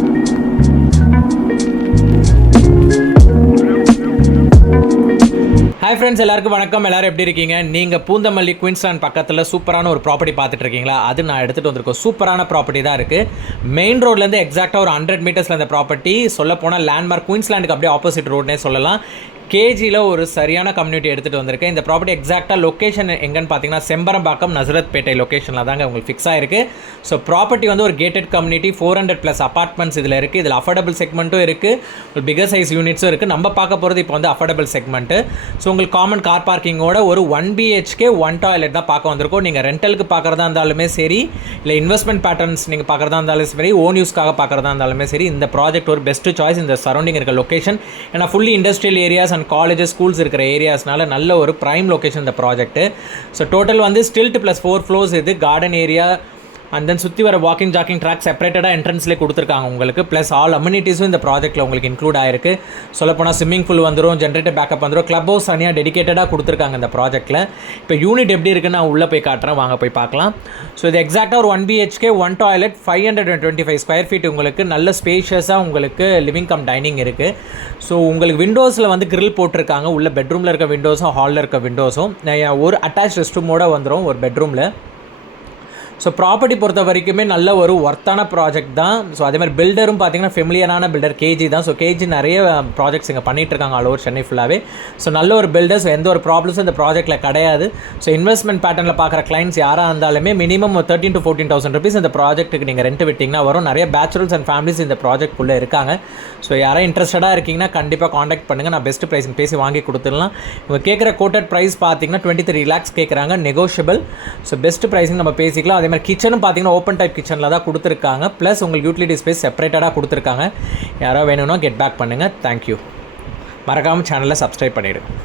Hi friends, எல்லாருக்கும் வணக்கம். எல்லோரும் எப்படி இருக்கீங்க? நீங்கள் பூந்தமல்லி குயின்ஸ்லாண்ட் பக்கத்தில் சூப்பரான ஒரு ப்ராப்பர்ட்டி பார்த்துட்டு இருக்கீங்களா? அது நான் எடுத்துகிட்டு வந்திருக்கோம். சூப்பரான ப்ராப்பர்ட்டி தான் இருக்குது. மெயின் ரோட்லேருந்து எக்ஸாக்டாக ஒரு 100 மீட்டர்ஸில் இந்த ப்ராப்பர்ட்டி. சொல்ல போனால் லேண்ட்மார்க் குயின்ஸ்லாண்டுக்கு அப்படியே ஆப்போசிட் ரோட்னே சொல்லலாம். கேஜியில் ஒரு சரியான கம்யூனிட்டி எடுத்துகிட்டு வந்திருக்கேன். இந்த ப்ராப்பர்ட்டி எக்ஸாக்டாக லொக்கேஷன் எங்கன்னு பார்த்தீங்கன்னா செம்பரம்பாக்கம் நசரத்பேட்டை லொக்கேஷனில் தாங்க உங்களுக்கு ஃபிக்ஸ் ஆகிருக்கு. ஸோ ப்ராப்பர்ட்டி வந்து ஒரு கேட்டட் கம்யூனிட்டி, 400+ அப்பார்ட்மெண்ட்ஸ் இதில் இருக்குது. இதில் அஃபோர்டபுள் செக்மெண்ட்டும் இருக்குது, ஒரு பிகர் சைஸ் யூனிட்ஸும் இருக்குது. நம்ம பார்க்க போகிறது இப்போ வந்து அஃபோர்டபுள் செக்மெண்ட்டு. ஸோ உங்களுக்கு காமன் கார் பார்க்கிங்கோட ஒரு 1 BHK 1 டாய்லெட் தான் பார்க்க வந்திருக்கோம். நீங்கள் ரெண்டலுக்கு பார்க்குறதா இருந்தாலுமே சரி, இல்லை இன்வெஸ்ட்மெண்ட் பேட்டர்ன்ஸ் நீங்கள் பார்க்குறதா இருந்தாலும் சரி, ஓன் யூஸ்க்காக பார்க்குறதா இருந்தாலுமே சரி, இந்த ப்ராஜெக்ட் ஒரு பெஸ்ட்டு சாய்ஸ். இந்த சரௌண்டிங் இருக்க லொக்கேஷன் ஏன்னா fully industrial areas and colleges, schools இருக்கிற ஏரியாஸ்னால நல்ல ஒரு ப்ரைம் லொக்கேஷன் இந்த ப்ராஜெக்ட். ஸோ டோட்டல் வந்து ஸ்டில்ட் ப்ளஸ் 4 ஃப்ளோர்ஸ், இது கார்டன் ஏரியா அண்ட் தென் சுற்றி வர வாக்கிங் ஜாக்கிங் ட்ராக் செப்பரேட்டடாக என்ட்ரன்ஸ்லேயே கொடுத்துருக்காங்க உங்களுக்கு. ப்ளஸ் ஆல் அம்யூனிட்டிஸும் இந்த ப்ராஜெக்ட்டில் உங்களுக்கு இன்க்ளூட் ஆயிருக்கு. சொல்லப்போனால் ஸ்விம்மிங் பூல் வந்துடும், ஜென்ரேட்டர் பேக்கப் வந்துடும், கிளப் ஹவுஸ் தனியாக டெடிகேட்டடாக கொடுத்துருக்காங்க இந்த ப்ராஜெக்ட்டில். இப்போ யூனிட் எப்படி இருக்குன்னு நான் உள்ளே போய் காட்டுறேன், வாங்க போய் பார்க்கலாம். ஸோ இது எக்ஸாக்டாக ஒரு 1 BHK 1 டாய்லெட், 525 ஸ்கொயர் ஃபீட். உங்களுக்கு நல்ல ஸ்பேஷியஸாக உங்களுக்கு லிவிங் கம் டைனிங் இருக்குது. ஸோ உங்களுக்கு விண்டோஸில் வந்து கிரில் போட்டிருக்காங்க. உள்ள பெட்ரூமில் இருக்க விண்டோஸும் ஹாலில் இருக்க விண்டோஸும் ஒரு அட்டாச் ரெஸ்ட் ரூமோடு வந்துடும் ஒரு பெட்ரூமில். ஸோ ப்ராப்பர்ட்டி பொறுத்த வரைக்குமே நல்ல ஒரு ஒர்த்தான ப்ராஜெக்ட் தான். ஸோ அதேமாதிரி பில்டரும் பார்த்தீங்கன்னா ஃபெமிலியரான பில்டர் கேஜி தான். ஸோ கேஜி நிறைய ப்ராஜெக்ட்ஸ் இங்கே பண்ணிகிட்ருக்காங்க ஆல் ஓவர் சென்னை ஃபுல்லாகவே. ஸோ நல்ல ஒரு பில்டர்ஸ், எந்த ஒரு ப்ராப்ளம்ஸும் இந்த ப்ராஜெக்ட்டில் கிடையாது. ஸோ இன்வெஸ்ட்மெண்ட் பேட்டர்னில் பார்க்குற கிளைண்ட்ஸ் யாராக இருந்தாலுமே மினிமம் 13,000 to 14,000 rupees இந்த ப்ராஜெக்ட்டுக்கு நீங்கள் ரெண்ட் விட்டிங்கன்னா வரும். நிறைய பேச்சுலர்ஸ் அண்ட் ஃபேமிலிஸ் இந்த ப்ராஜெக்ட்குள்ளே இருக்காங்க. ஸோ யாரும் இன்ட்ரெஸ்டடாக இருக்கீங்கன்னா கண்டிப்பாக காண்டாக்ட் பண்ணுங்கள். நான் பெஸ்ட் ப்ரைஸிங் பேசி வாங்கி கொடுத்துடலாம். இவங்க கேட்குற கோட்டட் ப்ரைஸ் பார்த்தீங்கன்னா 23 lakhs கேட்குறாங்க, நெகோஷியபிள். ஸோ பெஸ்ட் ப்ரைஸிங் நம்ம பேசிக்கலாம். அதே மாதிரி கிச்சனும் பார்த்தீங்கன்னா ஓப்பன் டைப் கிச்சனில் தான் கொடுத்துருக்காங்க. ப்ளஸ் உங்களுக்கு யூட்டிலிட்டி ஸ்பேஸ் செப்பரேட்டடாக கொடுத்துருக்காங்க. யாரோ வேணும்னா கெட் பேக் பண்ணுங்கள். தேங்க்யூ. மறக்காமல் சேனலை சப்ஸ்கிரைப் பண்ணிவிடுங்க.